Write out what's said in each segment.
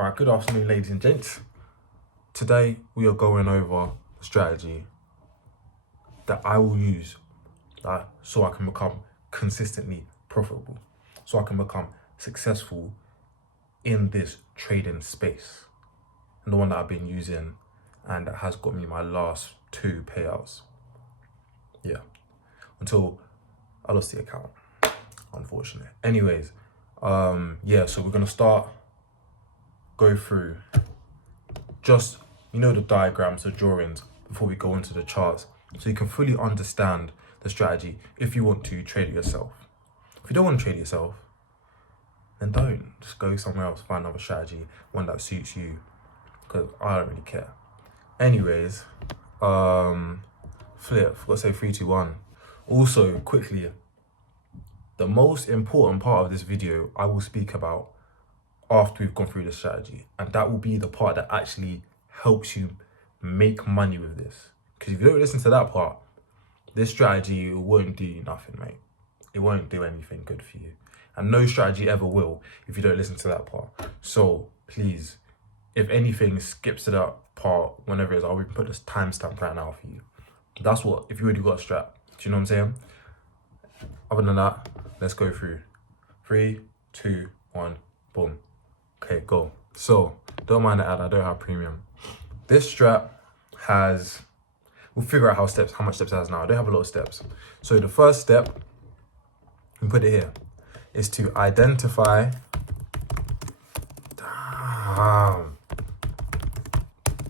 Alright, good afternoon, ladies and gents. Today we are going over a strategy that I will use so I can become consistently profitable, so I can become successful in this trading space. And the one that I've been using and that has got me my last 2 payouts. Yeah, until I lost the account, unfortunately. Anyways, yeah, so we're gonna go through just, the diagrams, the drawings, before we go into the charts, so you can fully understand the strategy if you want to trade it yourself. If you don't want to trade it yourself, then don't. Just go somewhere else, find another strategy, one that suits you, because I don't really care. Anyways, flip, forgot to say 3, 2, 1. Also, quickly, the most important part of this video I will speak about after we've gone through the strategy, and that will be the part that actually helps you make money with this. Because if you don't listen to that part, this strategy won't do you nothing, mate. It won't do anything good for you, and no strategy ever will if you don't listen to that part. So please, if anything, skip to that part whenever it is. I'll even put this timestamp right now for you. That's what, if you already got a strat. Do you know what I'm saying? Other than that, let's go through. 3, 2, 1, boom. Okay, go. So, don't mind the ad, I don't have premium. This strat has, we'll figure out how much steps it has now. I don't have a lot of steps. So the first step, we put it here, is to identify, damn.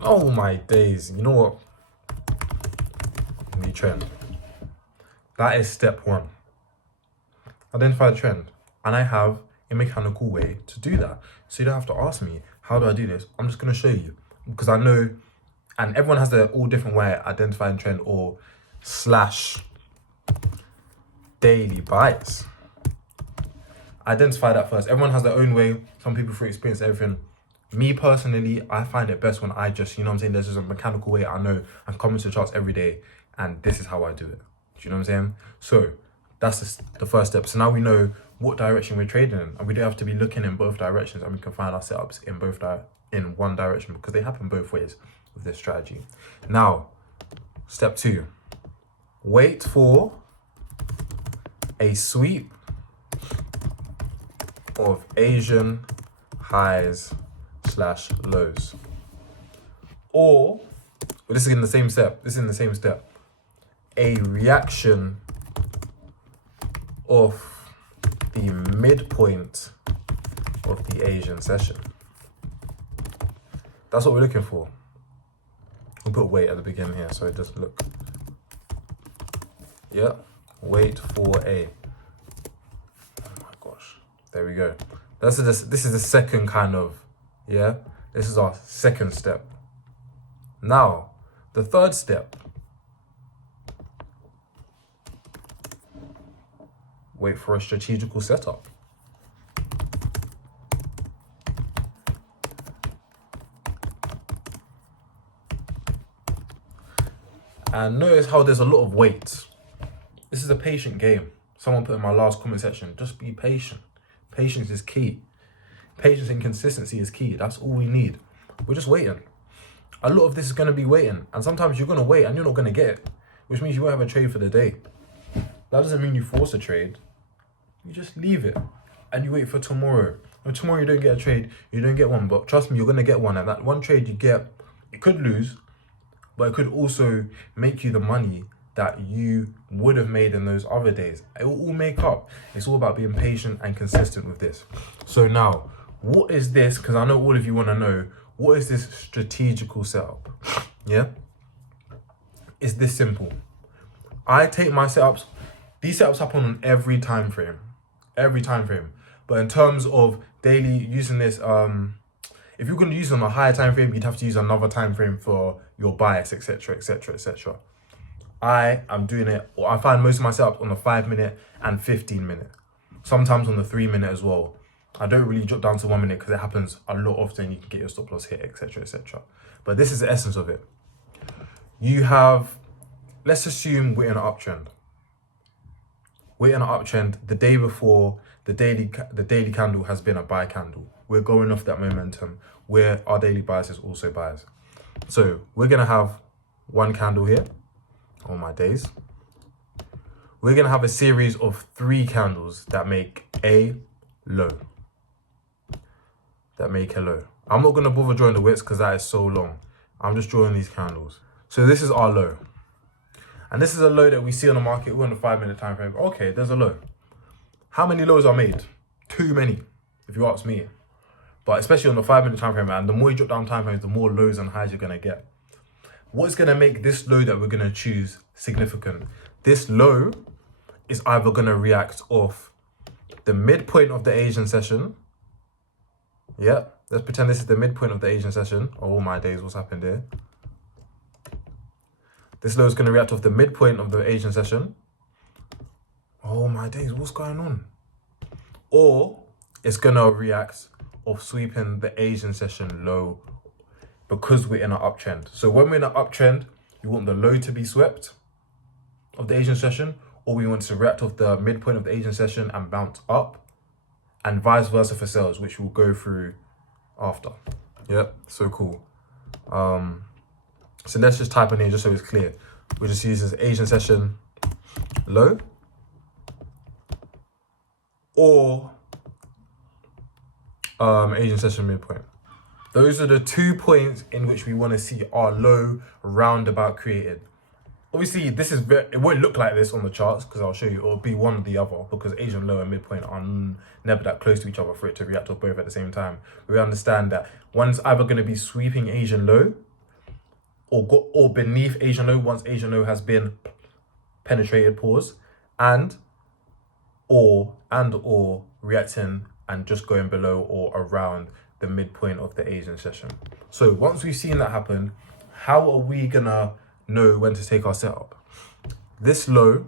Oh my days, you know what? New trend. That is step 1. Identify the trend. And I have a mechanical way to do that. So you don't have to ask me, how do I do this? I'm just gonna show you, because I know, and everyone has their all different way of identifying trend or / daily bias. Identify that first. Everyone has their own way. Some people through experience, everything. Me personally, I find it best when I just, there's just a mechanical way. I know I'm coming to the charts every day and this is how I do it. Do you know what I'm saying? So that's the first step. So now we know what direction we're trading in, and we don't have to be looking in both directions, and we can find our setups in one direction, because they happen both ways with this strategy. Now, step 2, wait for a sweep of Asian highs / lows, or this is in the same step, a reaction of the midpoint of the Asian session. That's what we're looking for. We'll put wait at the beginning here so it doesn't look. Yeah, wait for a. Oh my gosh, there we go. This is the second kind of, yeah? This is our second step. Now, the third step. Wait for a strategical setup. And notice how there's a lot of wait. This is a patient game. Someone put in my last comment section, just be patient. Patience is key. Patience and consistency is key. That's all we need. We're just waiting. A lot of this is going to be waiting. And sometimes you're going to wait and you're not going to get it, which means you won't have a trade for the day. That doesn't mean you force a trade. You just leave it and you wait for tomorrow. And tomorrow you don't get a trade, you don't get one. But trust me, you're going to get one. And that one trade you get, it could lose, but it could also make you the money that you would have made in those other days. It will all make up. It's all about being patient and consistent with this. So now, what is this? Because I know all of you want to know, what is this strategical setup? Yeah? It's this simple. I take my setups, these setups happen on every time frame. But in terms of daily, using this, if you're going to use it on a higher time frame, you'd have to use another time frame for your bias, etc, etc, etc. I am doing it, or I find most of my setups on the 5-minute and 15-minute. Sometimes on the 3-minute as well. I don't really drop down to 1 minute because it happens a lot often. You can get your stop loss hit, etc, etc. But this is the essence of it. You have, let's assume we're in an uptrend. We're in an uptrend the day before the daily candle has been a buy candle, we're going off that momentum where our daily bias is also bias. So we're going to have one candle here. Oh my days. We're going to have a series of 3 candles that make a low. That make a low. I'm not going to bother drawing the wicks because that is so long. I'm just drawing these candles. So this is our low. And this is a low that we see on the market. We're on the 5-minute time frame. Okay, there's a low. How many lows are made? Too many, if you ask me. But especially on the 5-minute time frame, and the more you drop down time frames, the more lows and highs you're going to get. What's going to make this low that we're going to choose significant? This low is either going to react off the midpoint of the Asian session. Yep, let's pretend this is the midpoint of the Asian session. Oh my days, what's happened here? This low is going to react off the midpoint of the Asian session. Oh my days, what's going on? Or it's going to react off sweeping the Asian session low because we're in an uptrend. So when we're in an uptrend, you want the low to be swept of the Asian session, or we want to react off the midpoint of the Asian session and bounce up, and vice versa for sales, which we'll go through after. Yep, so cool. So let's just type in here just so it's clear. We'll just use this Asian session low or Asian session midpoint. Those are the 2 points in which we want to see our low roundabout created. Obviously, this is it won't look like this on the charts because I'll show you. It'll be one or the other because Asian low and midpoint are never that close to each other for it to react off both at the same time. We understand that one's either going to be sweeping Asian low or beneath Asian low once Asian low has been penetrated, pause, and or reacting and just going below or around the midpoint of the Asian session. So once we've seen that happen, how are we gonna know when to take our setup? This low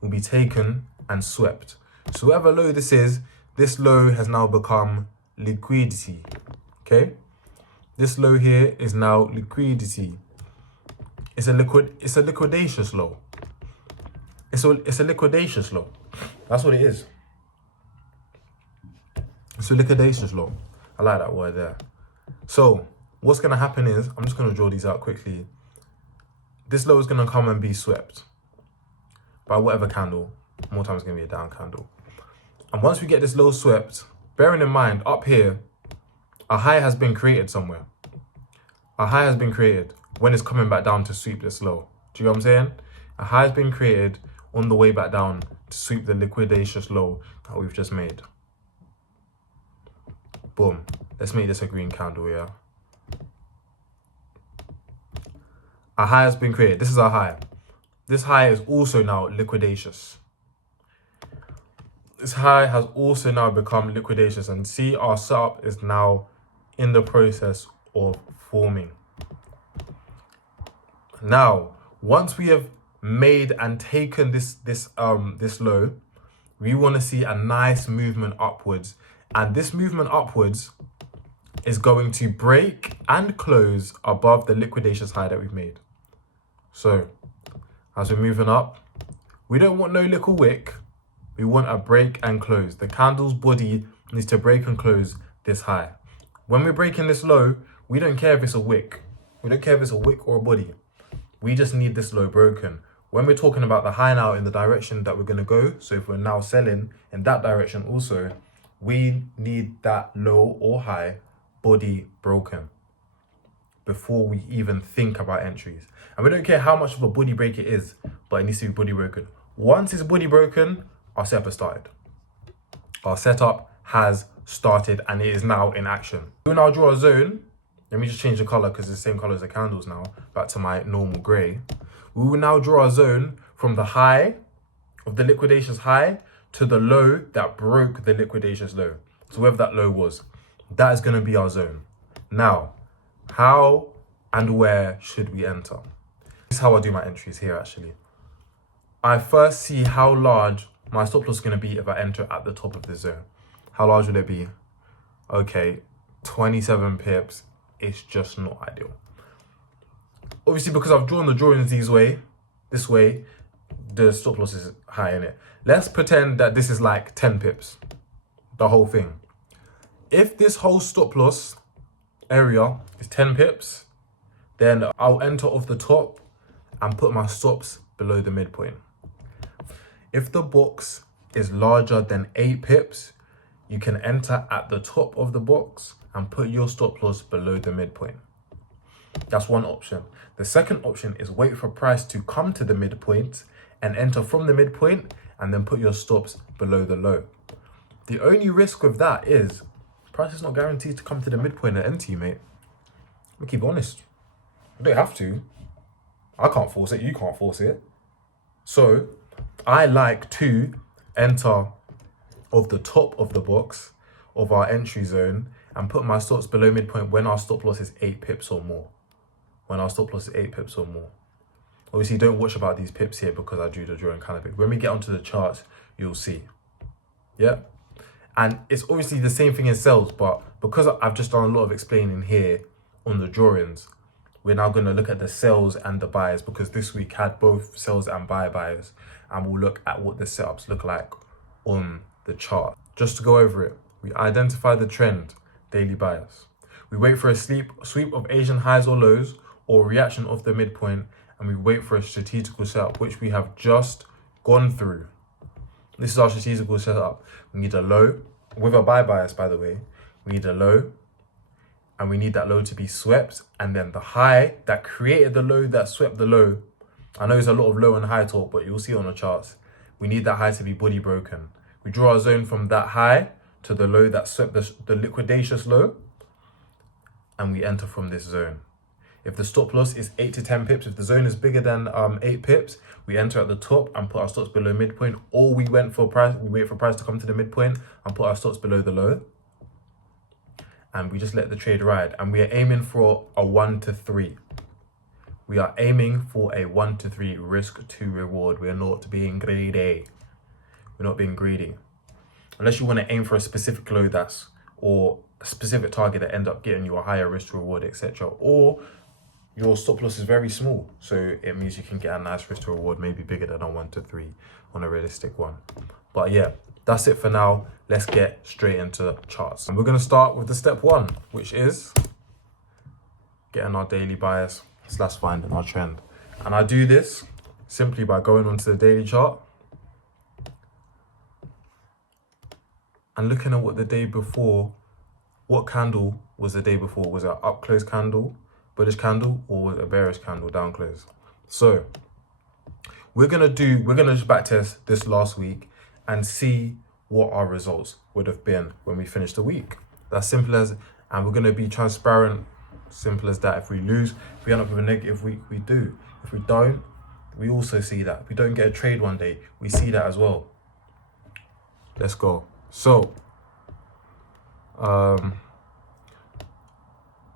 will be taken and swept. So whatever low this is, this low has now become liquidity. Okay? This low here is now liquidity. It's a liquidacious low. It's a liquidacious low. That's what it is. It's a liquidacious low. I like that word there. So what's gonna happen is, I'm just gonna draw these out quickly. This low is gonna come and be swept by whatever candle. More times it's gonna be a down candle. And once we get this low swept, bearing in mind up here, a high has been created somewhere. A high has been created when it's coming back down to sweep this low. Do you know what I'm saying? A high has been created on the way back down to sweep the liquidacious low that we've just made. Boom. Let's make this a green candle, yeah? A high has been created. This is our high. This high is also now liquidacious. This high has also now become liquidacious, and see our setup is now in the process of forming. Now, once we have made and taken this low, we want to see a nice movement upwards, and this movement upwards is going to break and close above the liquidacious high that we've made. So as we're moving up, we don't want no little wick. We want a break and close. The candle's body needs to break and close this high. When we're breaking this low, we don't care if it's a wick. We don't care if it's a wick or a body. We just need this low broken. When we're talking about the high now in the direction that we're going to go, so if we're now selling in that direction also, we need that low or high body broken before we even think about entries. And we don't care how much of a body break it is, but it needs to be body broken. Once it's body broken, our setup has started. Our setup has started and it is now in action. We'll now draw a zone. Let me just change the color because it's the same color as the candles now, back to my normal gray. We will now draw a zone from the high of the liquidacious high to the low that broke the liquidacious low. So wherever that low was, that is going to be our zone. Now, how and where should we enter? This is how I do my entries here actually. I first see how large my stop loss is going to be if I enter at the top of the zone. How large will it be? Okay, 27 pips. It's just not ideal. Obviously, because I've drawn the drawings this way, the stop loss is high in it. Let's pretend that this is like 10 pips, the whole thing. If this whole stop loss area is 10 pips, then I'll enter off the top and put my stops below the midpoint. If the box is larger than 8 pips, you can enter at the top of the box and put your stop loss below the midpoint. That's one option. The second option is wait for price to come to the midpoint and enter from the midpoint and then put your stops below the low. The only risk with that is price is not guaranteed to come to the midpoint and enter you, mate. Let me keep honest. You don't have to. I can't force it. You can't force it. So I like to enter of the top of the box of our entry zone and put my stops below midpoint when our stop loss is 8 pips or more. When our stop loss is 8 pips or more. Obviously, don't watch about these pips here because I drew the drawing kind of big. When we get onto the charts, you'll see. Yeah? And it's obviously the same thing in sales, but because I've just done a lot of explaining here on the drawings, we're now going to look at the sells and the buys because this week had both sells and buyers, and we'll look at what the setups look like on the chart. Just to go over it, we identify the trend, daily bias. We wait for a sweep of Asian highs or lows or reaction of the midpoint, and we wait for a strategical setup, which we have just gone through. This is our strategical setup. We need a low, with a buy bias, by the way. We need a low, and we need that low to be swept, and then the high that created the low that swept the low. I know it's a lot of low and high talk, but you'll see on the charts. We need that high to be body broken. We draw a zone from that high to the low that swept the liquidatious low, and we enter from this zone. If the stop loss is 8 to 10 pips, if the zone is bigger than 8 pips, we enter at the top and put our stops below midpoint, or we wait for price to come to the midpoint and put our stops below the low. And we just let the trade ride. And we are aiming for a 1 to 3. We are aiming for a 1 to 3 risk to reward. We are not being greedy. We're not being greedy. Unless you want to aim for a specific low or a specific target that end up getting you a higher risk to reward, etc. Or your stop loss is very small, so it means you can get a nice risk to reward, maybe bigger than a 1 to 3 on a realistic one. But yeah, that's it for now. Let's get straight into charts. And we're going to start with the step 1, which is getting our daily bias / finding our trend. And I do this simply by going onto the daily chart and looking at what the day before, what candle was the day before. Was it an up close candle, bullish candle, or was it a bearish candle, down close? So we're gonna just back test this last week and see what our results would have been when we finished the week. That's simple as, and we're gonna be transparent, simple as that. If we lose, if we end up with a negative week, we do. If we don't, we also see that. If we don't get a trade one day, we see that as well. Let's go. So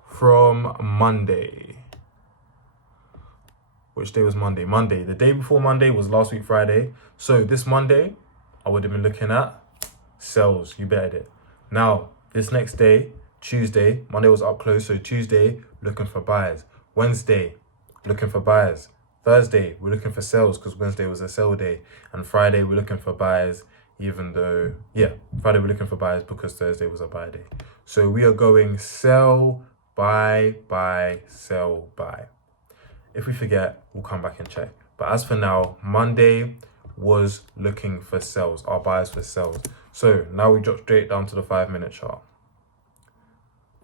from Monday, which day was Monday? Monday. The day before Monday was last week, Friday. So this Monday, I would have been looking at sells. You betted it. Now, this next day, Tuesday, Monday was up close. So Tuesday, looking for buyers. Wednesday, looking for buyers. Thursday, we're looking for sells because Wednesday was a sell day. And Friday, we're looking for buyers, even though, Friday we're looking for buyers because Thursday was a buy day. So we are going sell, buy, sell, buy. If we forget, we'll come back and check. But as for now, Monday was looking for sells, our buyers for sells. So now we drop straight down to the 5-minute chart.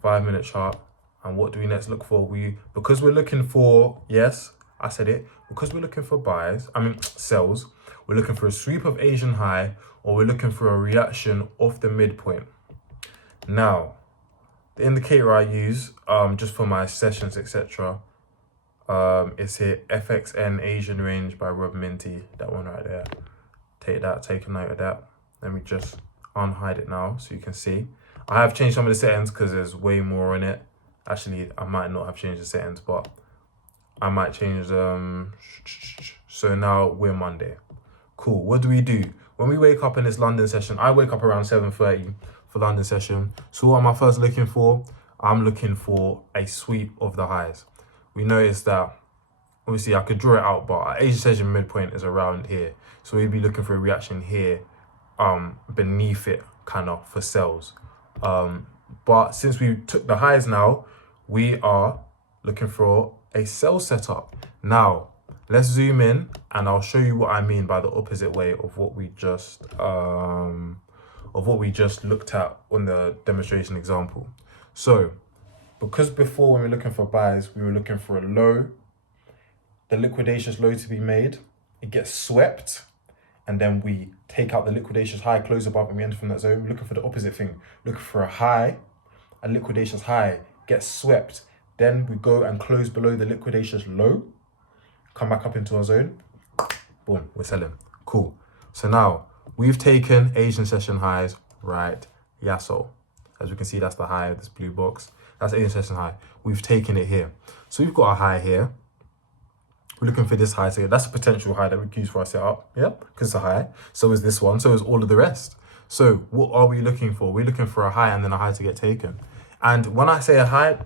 5-minute chart. And what do we next look for? Because we're looking for, yes, I said it, because we're looking for sells, we're looking for a sweep of Asian high, or we're looking for a reaction off the midpoint. Now, the indicator I use just for my sessions, etc., is here, FXN Asian Range by Rob Minty, that one right there. Take a note of that. Let me just unhide it now so you can see. I have changed some of the settings because there's way more in it. Actually, I might not have changed the settings, but I might change them. So now we're Monday. Cool. What do we do? When we wake up in this London session, I wake up around 7:30 for London session. So what am I first looking for? I'm looking for a sweep of the highs. We noticed that, obviously I could draw it out, but our Asia session midpoint is around here. So we'd be looking for a reaction here, beneath it, kind of, for sells. But since we took the highs now, we are looking for a sell setup. Now, let's zoom in and I'll show you what I mean by the opposite way of what we just looked at on the demonstration example. So, because before when we were looking for buys, we were looking for a low, the liquidations low to be made, it gets swept, and then we take out the liquidations high, close above, and we enter from that zone. We're looking for the opposite thing. Looking for a high, a liquidations high, gets swept, then we go and close below the liquidations low, come back up into our zone, boom, we're selling. Cool. So now we've taken Asian session highs, right? Yasso. As we can see, that's the high of this blue box. That's Asian session high. We've taken it here. So we've got a high here. We're looking for this high. So that's a potential high that we can use for our setup. Yeah, because it's a high. So is this one. So is all of the rest. So what are we looking for? We're looking for a high and then a high to get taken. And when I say a high,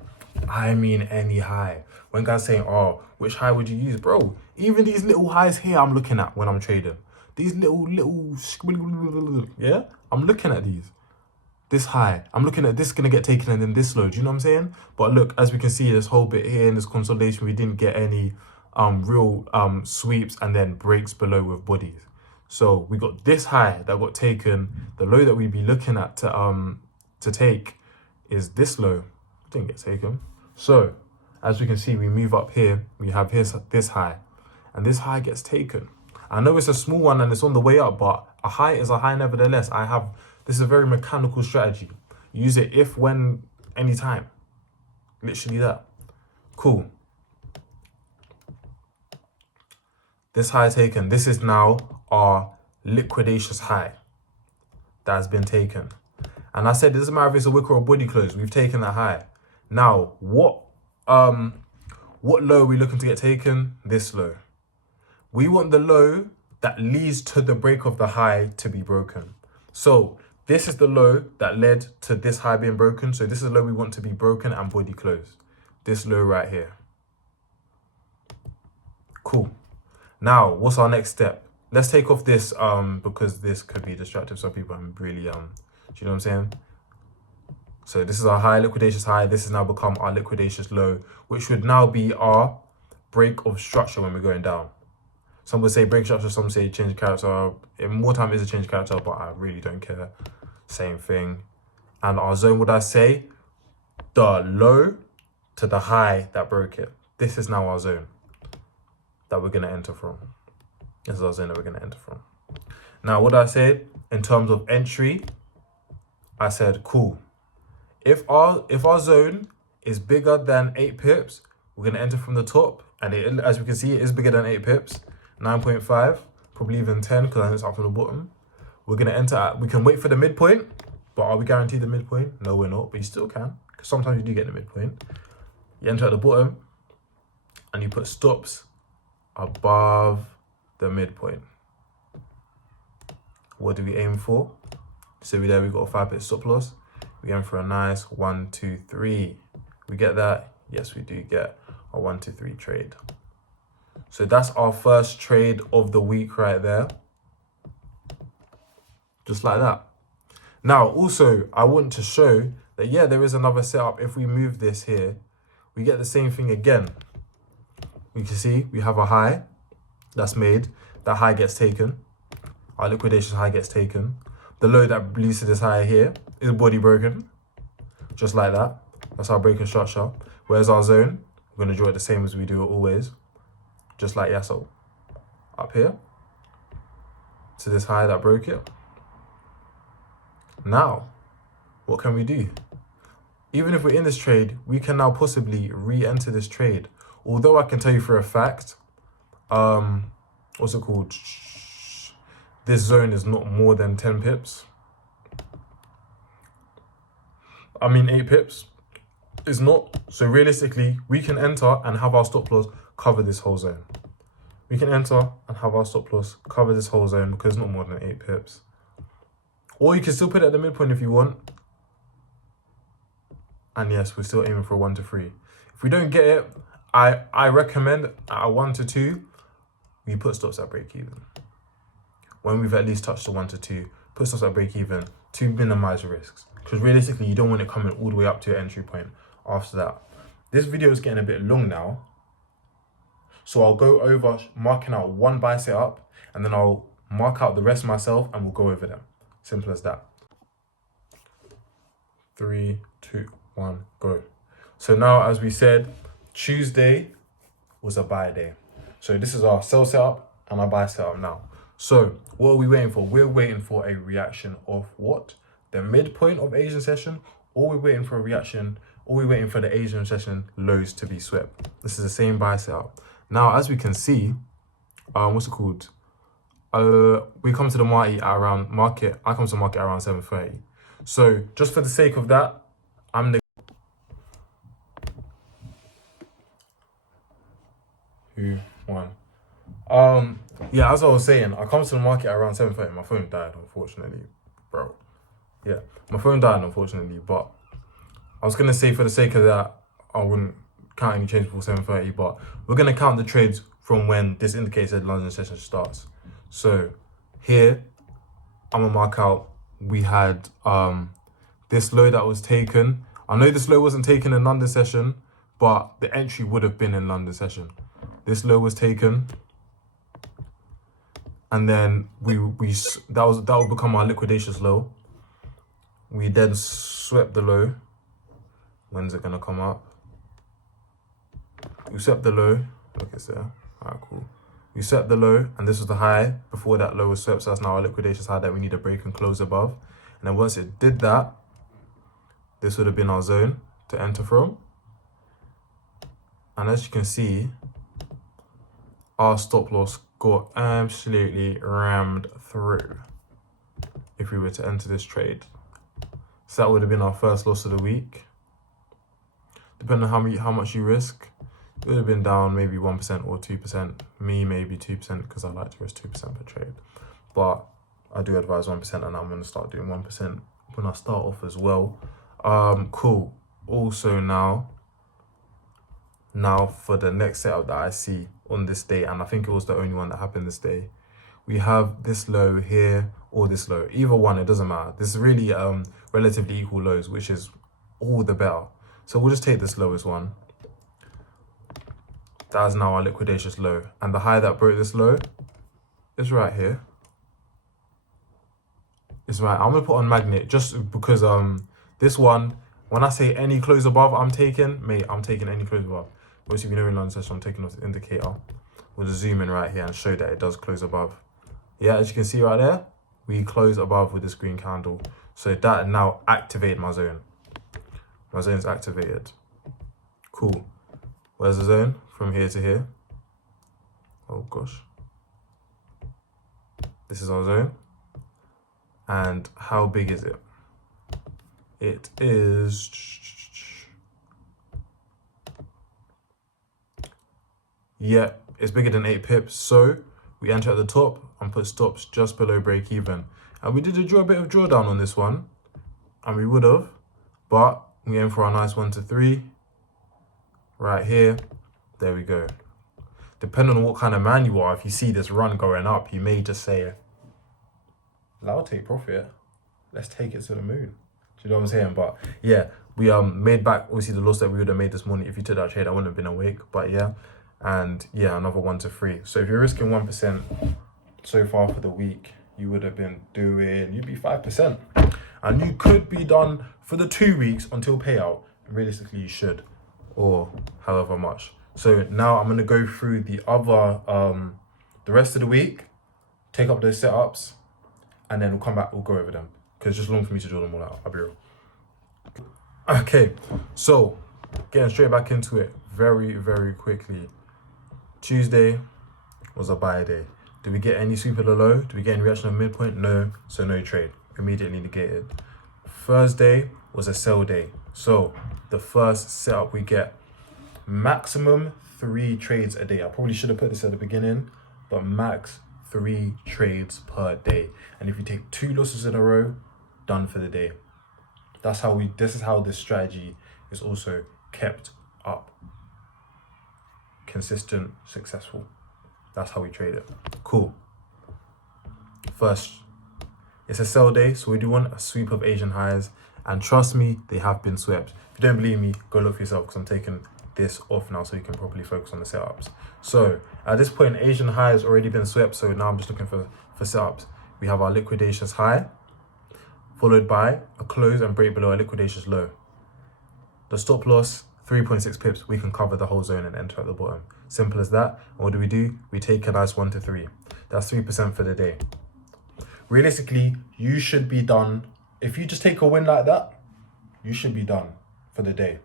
I mean any high. When guys saying, oh, which high would you use? Bro, even these little highs here I'm looking at when I'm trading. These little, yeah? I'm looking at these. This high. I'm looking at this going to get taken and then this low. Do you know what I'm saying? But look, as we can see, this whole bit here in this consolidation, we didn't get any real sweeps and then breaks below with bodies. So we got this high that got taken. The low that we'd be looking at to take is this low. Didn't get taken. So as we can see, we move up here. We have this high, and this high gets taken. I know it's a small one and it's on the way up, but a high is a high nevertheless. This is a very mechanical strategy. Use it if, when, anytime. Literally that. Cool. This high taken. This is now our liquidations high that has been taken. And I said, it doesn't matter if it's a wick or a body close. We've taken that high. Now, what low are we looking to get taken? This low. We want the low that leads to the break of the high to be broken. So this is the low that led to this high being broken. So this is the low we want to be broken and body closed. This low right here. Cool. Now, what's our next step? Let's take off this because this could be distractive. So people I'm really, do you know what I'm saying? So this is our high, liquidations high. This has now become our liquidations low, which would now be our break of structure when we're going down. Some would say break structure, some say change character. In more time is a change character, but I really don't care. Same thing. And our zone, would I say? The low to the high that broke it. This is now our zone that we're going to enter from. This is our zone that we're going to enter from. Now, what did I say? In terms of entry, I said, cool. If our zone is bigger than 8 pips, we're going to enter from the top. And it, as we can see, it is bigger than 8 pips. 9.5, probably even 10 because it's up from the bottom. We're going to enter at, we can wait for the midpoint, but are we guaranteed the midpoint? No, we're not, but you still can, because sometimes you do get the midpoint. You enter at the bottom and you put stops above the midpoint. What do we aim for? So we've got a 5 pip stop loss. We aim for a nice 1, 2, 3. We get that? Yes, we do get a 1, 2, 3 trade. So that's our first trade of the week right there. Just like that. Now, also, I want to show that, yeah, there is another setup. If we move this here, we get the same thing again. We can see we have a high that's made. That high gets taken. Our liquidation high gets taken. The low that leads to this high here is body broken. Just like that. That's our breaking structure. Where's our zone? We're going to draw it the same as we do it always. Just like Yasso. Up here. To this high that broke it. Now, what can we do? Even if we're in this trade, we can now possibly re-enter this trade. Although I can tell you for a fact, what's it called? This zone is not more than 10 pips. I mean 8 pips. It's not. So realistically, we can enter and have our stop loss cover this whole zone. We can enter and have our stop loss cover this whole zone because it's not more than 8 pips. Or you can still put it at the midpoint if you want. And yes, we're still aiming for a 1 to 3. If we don't get it, I recommend at a 1 to 2, we put stops at break even. When we've at least touched the 1 to 2, put stops at break even to minimize risks. because realistically, you don't want it coming all the way up to your entry point after that. This video is getting a bit long now, so I'll go over marking out one buy setup, and then I'll mark out the rest myself, and we'll go over them. Simple as that. 3, 2, 1, go. So now, as we said, Tuesday was a buy day. So this is our sell setup and our buy setup now. So what are we waiting for? We're waiting for a reaction of what? The midpoint of Asian session, or we're waiting for a reaction, or we're waiting for the Asian session lows to be swept. This is the same buy setup. Now, as we can see, what's it called? We come to the market at around I come to the market around 7:30. So just for the sake of that, I'm the 2, 1. Yeah, as I was saying, I come to the market at around 7:30. My phone died, unfortunately, bro. Yeah, my phone died, unfortunately, but I was gonna say for the sake of that, I wouldn't count any trades before 7:30, but we're gonna count the trades from when this indicates that London session starts. So here, I'm gonna mark out, we had this low that was taken. I know this low wasn't taken in London session, but the entry would have been in London session. This low was taken, and then that would become our liquidations low. We then swept the low. When's it gonna come up? We swept the low. Look, it's there. Alright, cool. We swept the low, and this was the high before that low was swept. So that's now our liquidations high that we need to break and close above. And then once it did that, this would have been our zone to enter from. And as you can see, our stop loss got absolutely rammed through if we were to enter this trade. So that would have been our first loss of the week. Depending on how much you risk, it would have been down maybe 1% or 2%. Me, maybe 2%, because I like to risk 2% per trade. But I do advise 1%, and I'm going to start doing 1% when I start off as well. Cool. Also now for the next setup that I see on this day, and I think it was the only one that happened this day, we have this low here or this low. Either one, it doesn't matter. This is really relatively equal lows, which is all the better. So we'll just take this lowest one. That is now our liquidations low. And the high that broke this low is right here. It's right. I'm gonna put on magnet just because this one, when I say any close above I'm taking, mate, I'm taking any close above. Obviously, we know in London session I'm taking off the indicator. We'll just zoom in right here and show that it does close above. Yeah, as you can see right there, we close above with this green candle. So that now activated my zone. My zone's activated. Cool. Where's the zone? From here to here. Oh gosh. This is our zone. And how big is it? It is... yeah, it's bigger than 8 pips. So we enter at the top and put stops just below break even. And we did a bit of drawdown on this one. And we would have. But we aim for a nice 1 to 3. Right here. There we go. Depending on what kind of man you are, if you see this run going up, you may just say, I'll take profit. Let's take it to the moon. Do you know what I'm saying? But yeah, we made back obviously the loss that we would have made this morning. If you took that trade, I wouldn't have been awake. But yeah, and yeah, another 1 to 3. So if you're risking 1% so far for the week, you would have been doing, you'd be 5%. And you could be done for the 2 weeks until payout. Realistically, you should, or however much. So now I'm gonna go through the other, the rest of the week, take up those setups, and then we'll come back, we'll go over them. Because it's just long for me to draw them all out, I'll be real. Okay, so getting straight back into it very, very quickly. Tuesday was a buy day. Did we get any sweep at the low? Did we get any reaction at midpoint? No, so no trade, immediately negated. Thursday was a sell day. So the first setup we get, maximum 3 trades a day. I probably should have put this at the beginning, but max 3 trades per day. And if you take 2 losses in a row, done for the day. This is how this strategy is also kept up. Consistent, successful. That's how we trade it. Cool. First, it's a sell day, so we do want a sweep of Asian highs And trust me, they have been swept. If you don't believe me, go look for yourself, because I'm taking this off now so you can properly focus on the setups. So at this point, Asian high has already been swept. So now I'm just looking for setups. We have our liquidations high, followed by a close and break below a liquidations low. The stop loss, 3.6 pips. We can cover the whole zone and enter at the bottom. Simple as that. And what do? We take a nice 1 to 3. That's 3% for the day. Realistically, you should be done. If you just take a win like that, you should be done for the day.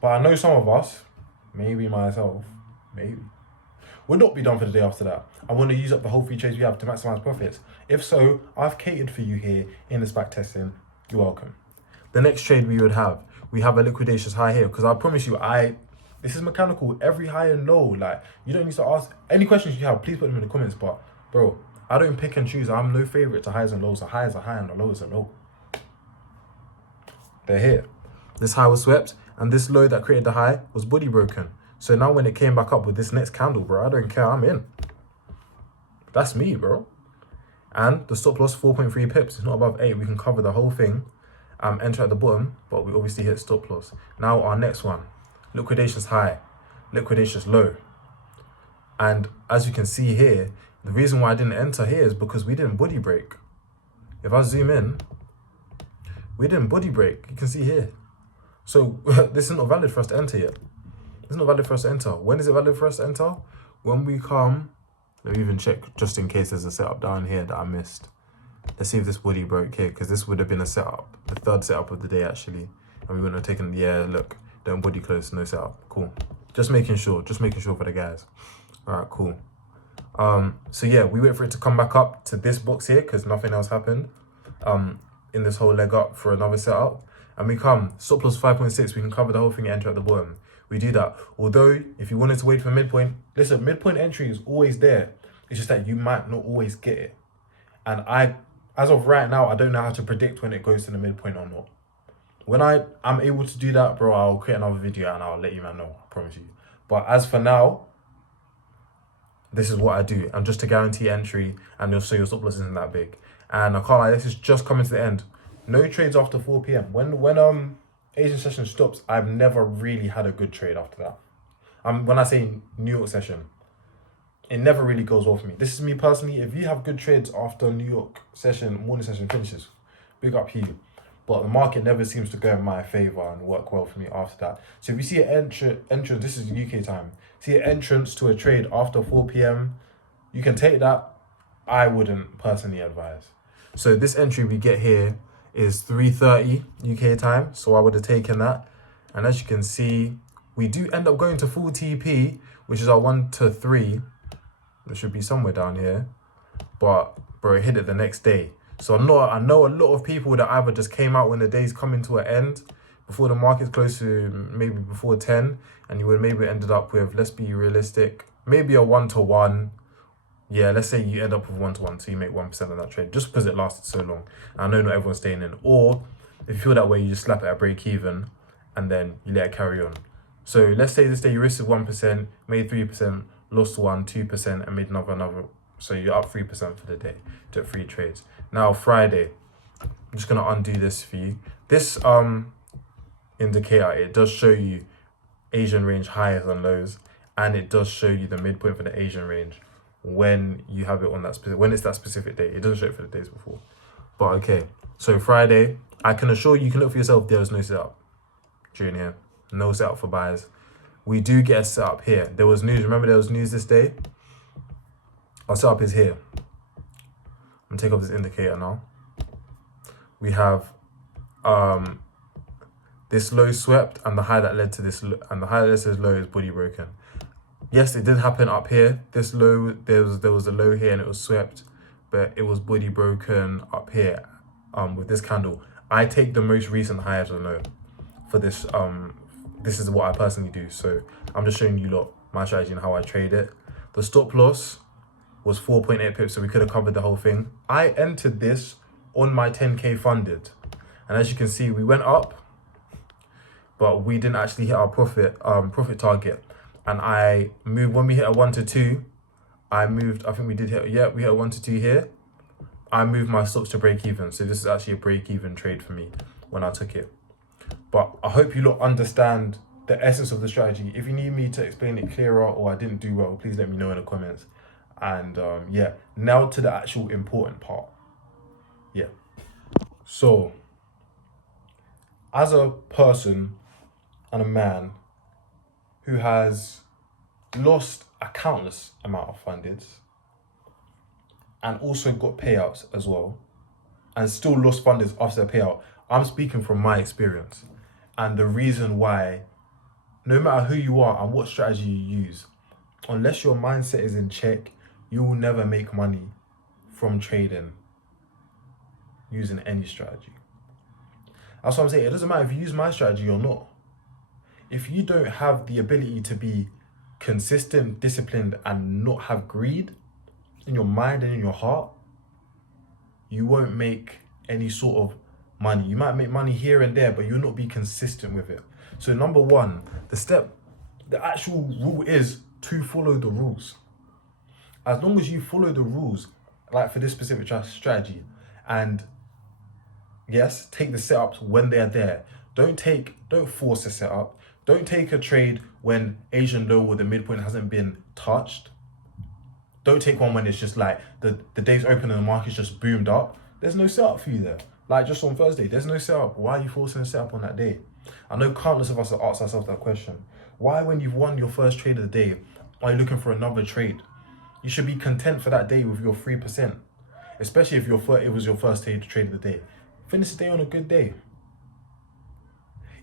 But I know some of us, maybe myself, maybe, will not be done for the day after that. I want to use up the whole 3 trades we have to maximize profits. If so, I've catered for you here in this back testing. You're welcome. The next trade we have a liquidations high here, because I promise you, this is mechanical. Every high and low, like, you don't need to ask any questions you have. Please put them in the comments. But bro, I don't pick and choose. I'm no favorite to highs and lows. A high is a high and a low is a low. They're here. This high was swept, and this low that created the high was body broken. So now when it came back up with this next candle, bro, I don't care. I'm in. That's me, bro. And the stop loss 4.3 pips. It's not above 8. We can cover the whole thing. Enter at the bottom, but we obviously hit stop loss. Now our next one, liquidations high, liquidations low. And as you can see here, the reason why I didn't enter here is because we didn't body break. If I zoom in, we didn't body break. You can see here. So this is not valid for us to enter yet. It's not valid for us to enter. When is it valid for us to enter? When we come, let me even check just in case there's a setup down here that I missed. Let's see if this body broke here, because this would have been a setup, the third setup of the day actually. And we wouldn't have taken, yeah, look, don't body close, no setup. Cool. Just making sure for the guys. All right, cool. So yeah, we wait for it to come back up to this box here, because nothing else happened in this whole leg up for another setup. And we come, stop loss 5.6, we can cover the whole thing and enter at the bottom. We do that. Although, if you wanted to wait for midpoint, listen, midpoint entry is always there. It's just that you might not always get it. And as of right now, I don't know how to predict when it goes to the midpoint or not. When I'm able to do that, bro, I'll create another video and I'll let you man know, I promise you. But as for now, this is what I do. And just to guarantee entry, and so your stop loss isn't that big. And I can't lie, this is just coming to the end. No trades after 4 p.m. When Asian session stops, I've never really had a good trade after that. When I say New York session, it never really goes well for me. This is me personally. If you have good trades after New York session, morning session finishes, big up you. But the market never seems to go in my favor and work well for me after that. So if you see an entrance, this is UK time, see an entrance to a trade after 4 p.m, you can take that. I wouldn't personally advise. So this entry we get here is 3:30 UK time. So I would have taken that. And as you can see, we do end up going to full TP, which is our 1 to 3. It should be somewhere down here. But bro, it hit it the next day. So I know a lot of people that either just came out when the day's coming to an end, before the market's close to maybe before 10, and you would maybe ended up with, let's be realistic, maybe a 1-to-1. Yeah, let's say you end up with 1-to-1, so you make 1% on that trade, just because it lasted so long. I know not everyone's staying in. Or if you feel that way, you just slap it at break even, and then you let it carry on. So let's say this day you risked 1%, made 3%, lost 1, 2%, and made another. So you're up 3% for the day. Took 3 trades. Now Friday, I'm just gonna undo this for you. This indicator, it does show you Asian range highs and lows, and it does show you the midpoint for the Asian range when you have it on that specific, when it's that specific day. It doesn't show it for the days before. But okay, so Friday, I can assure you can look for yourself, there was no setup during here. No setup for buyers. We do get a setup here. There was news, remember there was news this day? Our setup is here. I'm gonna take off this indicator now. We have this low swept, and the high that led to this, and the high that led to this low is body broken. Yes, it did happen up here. This low, there was a low here and it was swept, but it was body broken up here with this candle. I take the most recent high as a low for this. This is what I personally do. So I'm just showing you lot my strategy and how I trade it. The stop loss was 4.8 pips, so we could have covered the whole thing. I entered this on my 10K funded. And as you can see, we went up, but we didn't actually hit our profit target. And I moved, when we hit a 1 to 2, I moved, I think we did hit, yeah, we hit a 1 to 2 here. I moved my stops to break even. So this is actually a break even trade for me. when I took it. But I hope you lot understand the essence of the strategy. If you need me to explain it clearer or I didn't do well, please let me know in the comments. And yeah, now to the actual important part. Yeah. So, as a person and a man who has lost a countless amount of fundings and also got payouts as well, and still lost fundings after the payout, I'm speaking from my experience and the reason why, no matter who you are and what strategy you use, unless your mindset is in check, you will never make money from trading using any strategy. That's what I'm saying. It doesn't matter if you use my strategy or not. If you don't have the ability to be consistent, disciplined, and not have greed in your mind and in your heart, you won't make any sort of money. You might make money here and there, but you'll not be consistent with it. So number one, the actual rule is to follow the rules. As long as you follow the rules, like for this specific strategy, and yes, take the setups when they're there. Don't force the setup. Don't take a trade when Asian low or the midpoint hasn't been touched. Don't take one when it's just like the day's open and the market's just boomed up. There's no setup for you there. Like just on Thursday, there's no setup. Why are you forcing a setup on that day? I know countless of us have asked ourselves that question. Why, when you've won your first trade of the day, are you looking for another trade? You should be content for that day with your 3%, especially if it was your first trade of the day. Finish the day on a good day.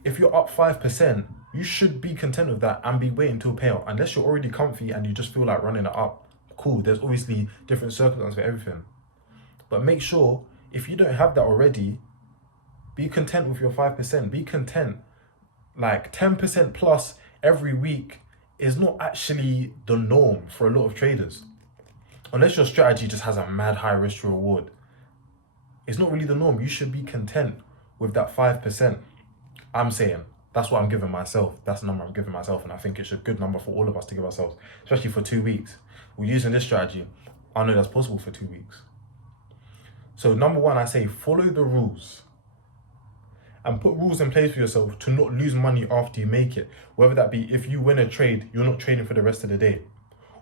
If you're up 5%, you should be content with that and be waiting till payout. Unless you're already comfy and you just feel like running it up. Cool, there's obviously different circumstances for everything. But make sure, if you don't have that already, be content with your 5%. Be content. Like 10% plus every week is not actually the norm for a lot of traders. Unless your strategy just has a mad high risk to reward. It's not really the norm. You should be content with that 5%. I'm saying that's what I'm giving myself. That's the number I'm giving myself, and I think it's a good number for all of us to give ourselves, especially for 2 weeks. We're using this strategy. I know that's possible for 2 weeks. So number one, I say follow the rules and put rules in place for yourself to not lose money after you make it. Whether that be if you win a trade, you're not trading for the rest of the day.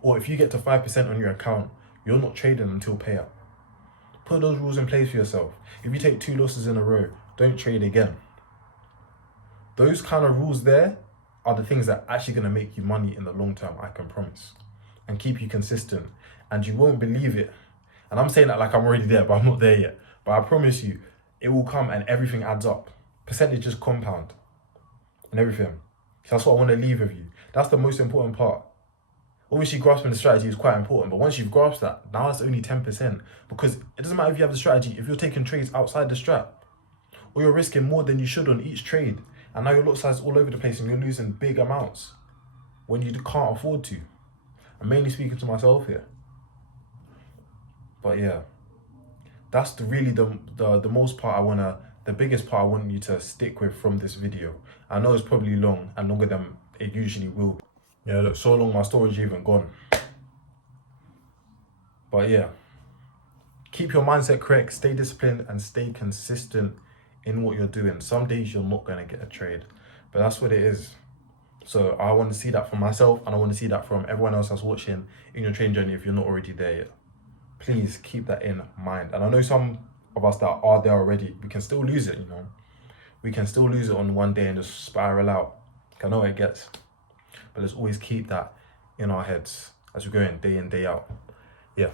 Or if you get to 5% on your account, you're not trading until payout. Put those rules in place for yourself. If you take 2 losses in a row, don't trade again. Those kind of rules there are the things that are actually going to make you money in the long term, I can promise. And keep you consistent. And you won't believe it. And I'm saying that like I'm already there, but I'm not there yet. But I promise you, it will come and everything adds up. Percentages compound and everything. So that's what I want to leave with you. That's the most important part. Obviously, grasping the strategy is quite important, but once you've grasped that, now that's only 10%. Because it doesn't matter if you have the strategy, if you're taking trades outside the strat, or you're risking more than you should on each trade, and now your lot size is all over the place and you're losing big amounts when you can't afford to. I'm mainly speaking to myself here. But yeah, that's really the most part the biggest part I want you to stick with from this video. I know it's probably long and longer than it usually will be. Yeah, look, so long my storage even gone. But yeah, keep your mindset correct, stay disciplined and stay consistent in what you're doing. Some days you're not going to get a trade, but that's what it is. So I want to see that from myself, and I want to see that from everyone else that's watching in your trading journey if you're not already there yet. Please keep that in mind. And I know some of us that are there already, we can still lose it, you know. We can still lose it on one day and just spiral out. I know it gets. But let's always keep that in our heads as we go in, day out. Yeah.